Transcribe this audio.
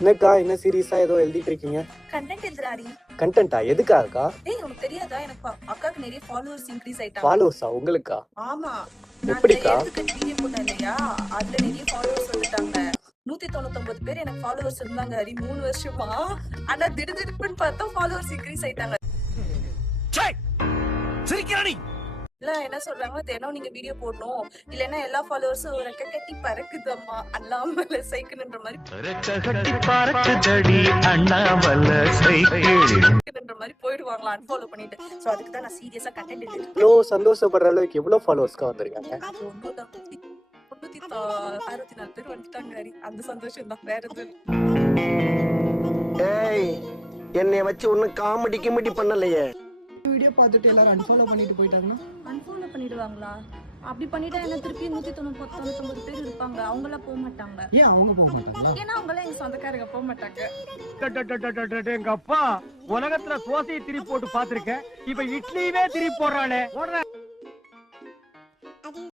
என்னக்கா என்ன சீரியஸா ஏதோ எழுதிட்டு இருக்கீங்க? கண்டென்ட் எழுதுறாரி. கண்டென்ட்டா? எதுக்காகக்கா? டேய் உனக்கு தெரியாதா எனக்கு அக்காக்கு நிறைய ஃபாலோவர்ஸ் இன்க்ரீஸ் ஆயிட்டாங்க. ஃபாலோவர்ஸா உங்களுக்கா? ஆமா. எப்படிக்கா? நான் எடுத்துக்க வீடியோ போட்டேன் இல்லையா, அதுல நிறைய ஃபாலோவர்ஸ் வந்துட்டாங்க. 199 பேர் எனக்கு ஃபாலோவர்ஸ் இருந்தாங்க ஹரி 3 வருஷமா. ஆனா திடுதிடுப்புன்னு பார்த்தா ஃபாலோவர்ஸ் இன்க்ரீஸ் ஆயிட்டாங்க. சிரிக்கிறானி இல்ல என்ன சொல்றாங்க, தினம் நீங்க வீடியோ போடணும், இல்லைன்னா எல்லா ஃபாலோவர்ஸும் ஒரு கட்டி பறக்குதம்மா அண்ணாமலை சைக்கிள்ன்ற மாதிரி போயிடுவாங்களா அன்ஃபாலோ பண்ணிட்டு. சோ அதுக்கு தான் நான் சீரியஸா கண்டென்ட் எடுத்துட்டு இவ்வளோ சந்தோஷப்படுற அளவுக்கு எவ்வளோ ஃபாலோவர்ஸ்க்கா வந்திருக்காங்க? 364 பேர் வந்துட்டாங்க ஹரி. அந்த சந்தோஷம் தான், வேற எதுவும். ஏய் என்னைய வச்சு ஒன்னும் காமெடி கிமெடி பண்ணலையே. வீடியோ பார்த்துட்டு எல்லாரும் அன்ஃபாலோ பண்ணிட்டு போயிட்டாங்கன்னா அன்ஃபாலோ பண்ணிடுவாங்களா? அப்படி பண்ணிட்டா என்ன திருப்பி 199 பேர் இருப்பாங்க, அவங்களாம் போக மாட்டாங்க. ஏன் அவங்க போக மாட்டாங்களா? ஏன்னா அவங்களாம் எங்க சொந்தக்காரங்க போக மாட்டாங்க. எங்க அப்பா உலகத்துல தோசையை திருப்பி போட்டு பாத்திருக்கேன், இப்ப இட்லியுமே திருப்பி போடுறானே.